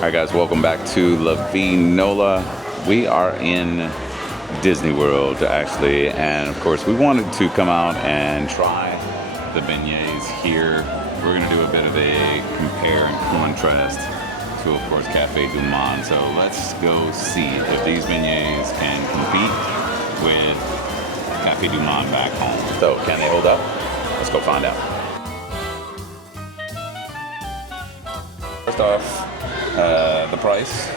Alright guys, welcome back to La Vie Nola. We are in Disney World actually, and of course we wanted to come out and try the beignets here. We're going to do a bit of a compare and contrast to, of course, Café du Monde. So let's go see if these beignets can compete with Café du Monde back home. So can they hold up? Let's go find out. First off, the price,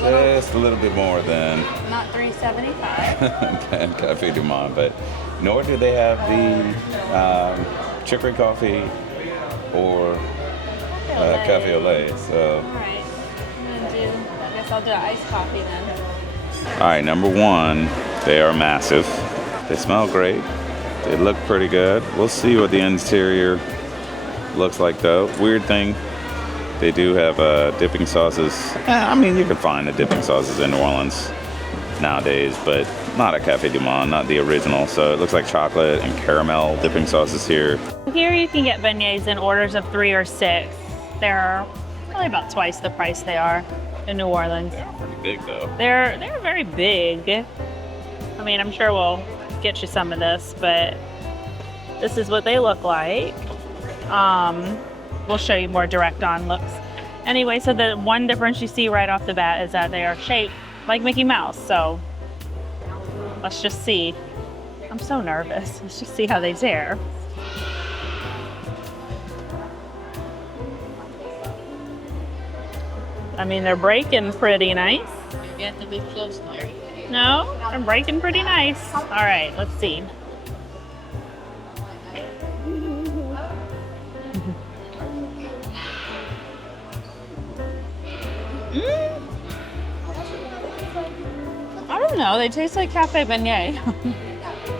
just a little bit more than not $3.75 than Café du Monde, but nor do they have the chicory coffee or cafe au lait. So, all right, I guess I'll do iced coffee then. All right, number one, they are massive. They smell great. They look pretty good. We'll see what the interior looks like though. Weird thing, they do have dipping sauces. I mean, you can find the dipping sauces in New Orleans nowadays, but not at Café du Monde, not the original. So it looks like chocolate and caramel dipping sauces here. Here you can get beignets in orders of 3 or 6. They're probably about twice the price they are in New Orleans. They're pretty big though. They're very big. I mean, I'm sure we'll get you some of this, but this is what they look like. We'll show you more direct on looks. Anyway, so the one difference you see right off the bat is that they are shaped like Mickey Mouse. So let's just see. I'm so nervous. Let's just see how they tear. I mean, they're breaking pretty nice. You have to be close there. No, they're breaking pretty nice. All right, let's see. I don't know. They taste like cafe beignet,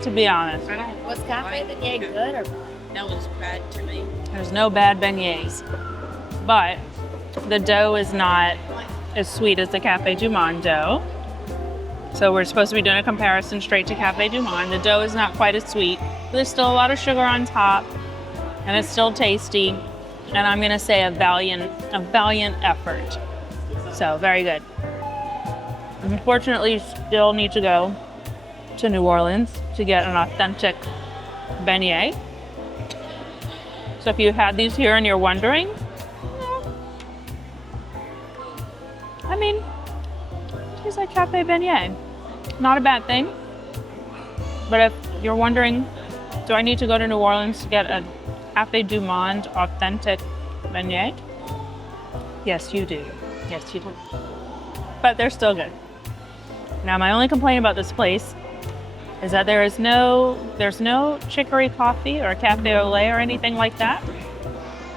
to be honest. Was cafe beignet good or bad? That was bad to me. There's no bad beignets, but the dough is not as sweet as the Café du Monde dough. So we're supposed to be doing a comparison straight to Café du Monde. The dough is not quite as sweet, but there's still a lot of sugar on top, and it's still tasty. And I'm gonna say a valiant effort. So very good. Unfortunately, you still need to go to New Orleans to get an authentic beignet. So if you had these here and you're wondering, I mean, tastes like cafe beignet. Not a bad thing. But if you're wondering, do I need to go to New Orleans to get a Café du Monde authentic beignet? Yes, you do. Yes, you do. But they're still good. Now, my only complaint about this place is that there's no chicory coffee or cafe au lait or anything like that.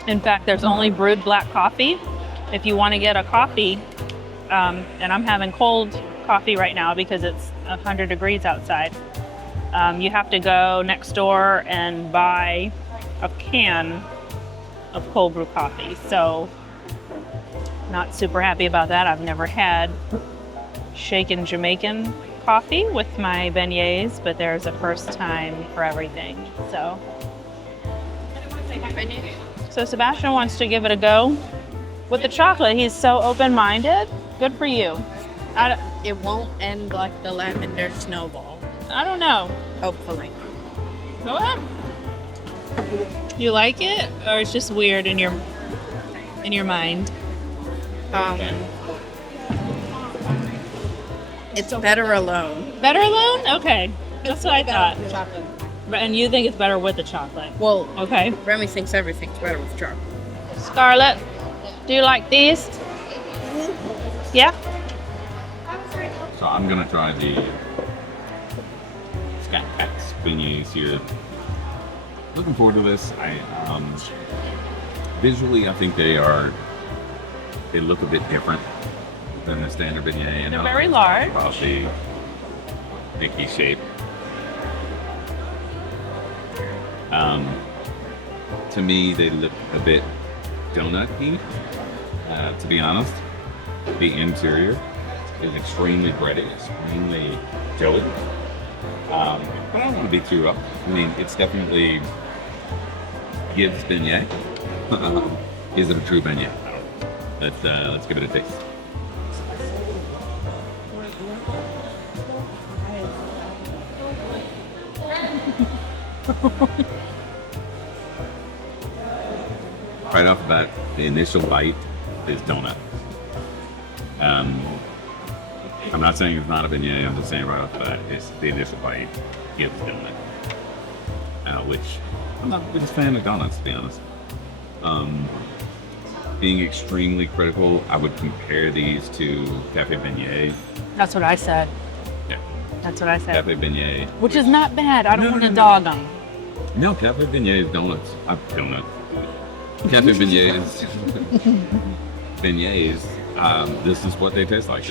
In fact, there's only brewed black coffee. If you want to get a coffee, and I'm having cold coffee right now because it's 100 degrees outside, you have to go next door and buy a can of cold brew coffee. So, not super happy about that. I've never had shaken Jamaican coffee with my beignets, but there's a first time for everything. So Sebastian wants to give it a go with the chocolate. He's so open-minded. Good for you. It won't end like the lavender snowball. I don't know. Hopefully. Go ahead. You like it, or it's just weird in your mind? It's better alone. Better alone? Okay, that's what I thought. Chocolate. And you think it's better with the chocolate? Well, Okay. Remy thinks everything's better with chocolate. Scarlett, do you like these? Yeah? So I'm gonna try the Scat Cats beignets here. Looking forward to this. Visually, I think they look a bit different than the standard beignet. They're very large. About the Mickey shape. To me, they look a bit donut-y, to be honest. The interior is extremely bready, extremely jelly. But I don't want to be too rough. I mean, it's definitely gives beignet. Is it a true beignet? I don't know. Let's give it a taste. Right off the bat, the initial bite is donut. I'm not saying it's not a beignet. I'm just saying right off the bat, it's the initial bite gives donut. Which I'm not the biggest fan of donuts, to be honest. Being extremely critical, I would compare these to café beignet. That's what I said. Yeah, That's what I said. café beignet. Which is not bad. I don't No, want no, to no. dog them. No, café beignet is donuts. Donuts. Café beignets. Beignets. This is what they taste like.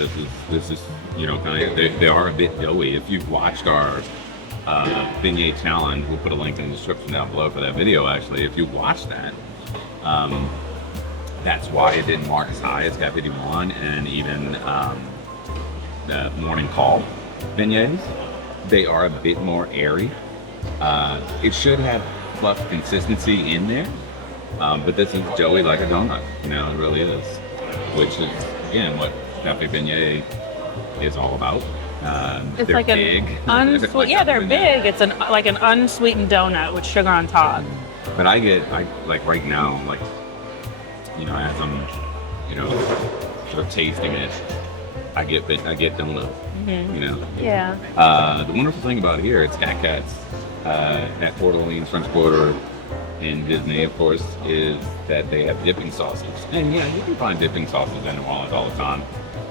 This is you know kind of they are a bit doughy. If you've watched our beignet challenge, we'll put a link in the description down below for that video. Actually, if you watch that, that's why it didn't mark as high as Café du Monde and even the Morning Call beignets. They are a bit more airy. It should have fluff consistency in there, but this is doughy like a donut. You know, it really is. Which is again what Café Beignet is all about. It's they're like big. an unsweet. Yeah, they're big. It's like an unsweetened donut with sugar on top. But I like right now, like you know, as I'm sort of tasting it, I get donut. Mm-hmm. You know. Yeah. The wonderful thing about here, it's Cat Cats at Orleanians French Quarter in Disney, of course, is that they have dipping sauces. And yeah, you can find dipping sauces in New Orleans all the time.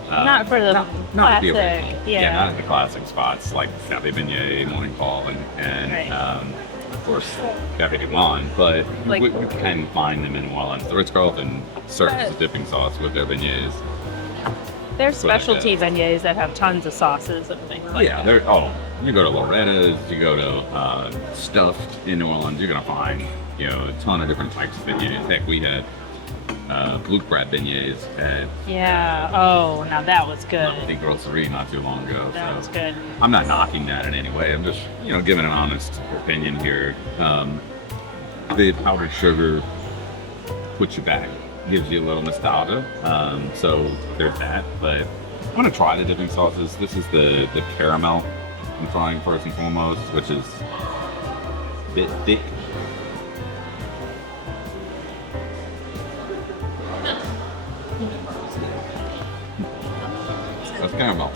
Not for the not classic. the original. Yeah. Not the classic spots like Café Beignet, Morning Call, and Right. of course Café du Monde. But Like- we can find them in New Orleans. The Ritz-Carlton serves the dipping sauce with their beignets. There's But, specialty beignets that have tons of sauces and things like Yeah, that. you go to Loretta's, you go to Stuffed in New Orleans, you're gonna find a ton of different types of beignets. Heck, we had Blue Crab beignets at Yeah. Oh, now that was good. the grocery not too long ago. That so was good. I'm not knocking that in any way. I'm just giving an honest opinion here. The powdered sugar puts you back, gives you a little nostalgia. So there's that. But I'm gonna try the dipping sauces. This is the caramel I'm trying first and foremost, which is a bit thick. That's caramel.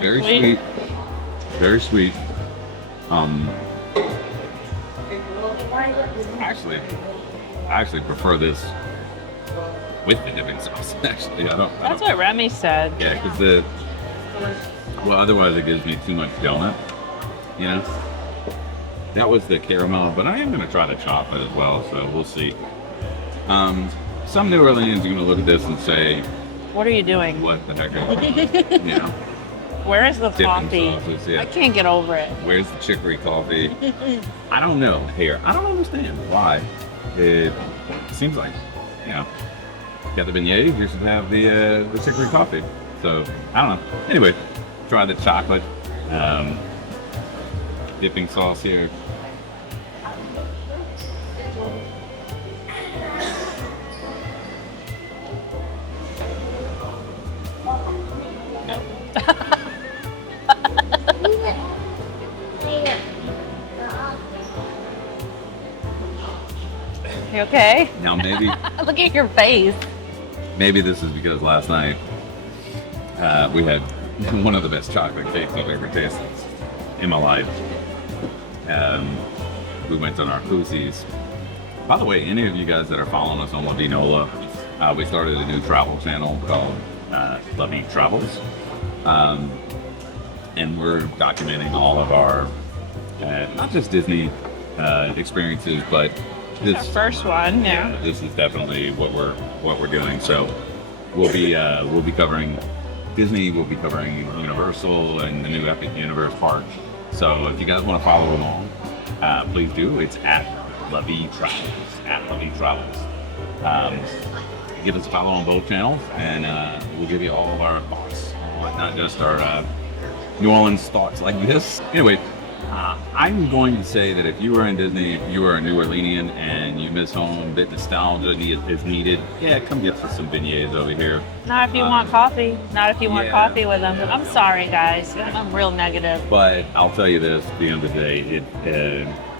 Very Sweet. sweet. Very sweet. I actually prefer this with the dipping sauce. Actually, I don't. That's what Remy said. Yeah, because otherwise it gives me too much donut. You know. That was the caramel, but I am gonna try the chocolate as well. So we'll see. Some New Orleans are gonna look at this and say, What are you doing? "What the heck?" Are you know. Where is the Dipping coffee? sauces, yeah. I can't get over it. Where's the chicory coffee? I don't know here. I don't understand why. It seems like, got the beignet, you should have the chicory coffee. So, I don't know. Anyway, try the chocolate dipping sauce here. You okay? Now maybe Look at your face. maybe this is because last night we had one of the best chocolate cakes I've ever tasted in my life. We went on our koozies. By the way, any of you guys that are following us on La Vie Nola, we started a new travel channel called La Vie Travels. And we're documenting all of our, not just Disney experiences, but Our first one, yeah. this is definitely what we're doing. So we'll be covering Disney, we'll be covering Universal and the new Epic Universe park. So if you guys want to follow along, please do. It's at La Vie Travels. At La Vie Travels. Give us a follow on both channels, and we'll give you all of our thoughts, not just our New Orleans thoughts like this. Anyway, I'm going to say that if you were in Disney, you are a New Orleanian and you miss home, bit nostalgia is needed. Yeah, come get some beignets over here. Not if you want coffee. Not if you want yeah. coffee with them. I'm sorry, guys. I'm real negative. But I'll tell you this: at the end of the day,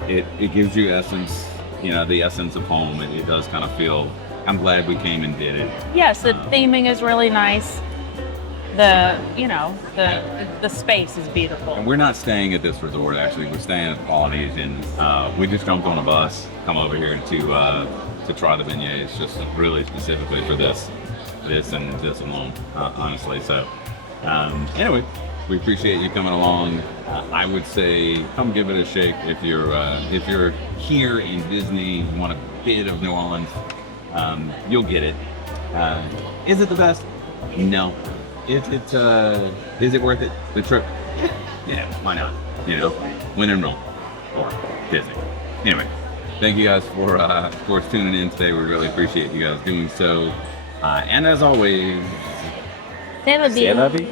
it gives you essence. You know, the essence of home. It does kind of feel. I'm glad we came and did it. Yes, the theming is really nice. The space is beautiful. And we're not staying at this resort. Actually, we're staying at the Polynesian. We just jumped on a bus, come over here to try the beignets, just really specifically for this and this alone, honestly. So, anyway, we appreciate you coming along. I would say come give it a shake if you're here in Disney, want a bit of New Orleans. You'll get it. Is it the best? No. Is it worth it? The trip? Yeah, why not? You know, when in Rome or Disney. Anyway, thank you guys for tuning in today. We really appreciate you guys doing so. And as always, C'est la vie. c'est la vie.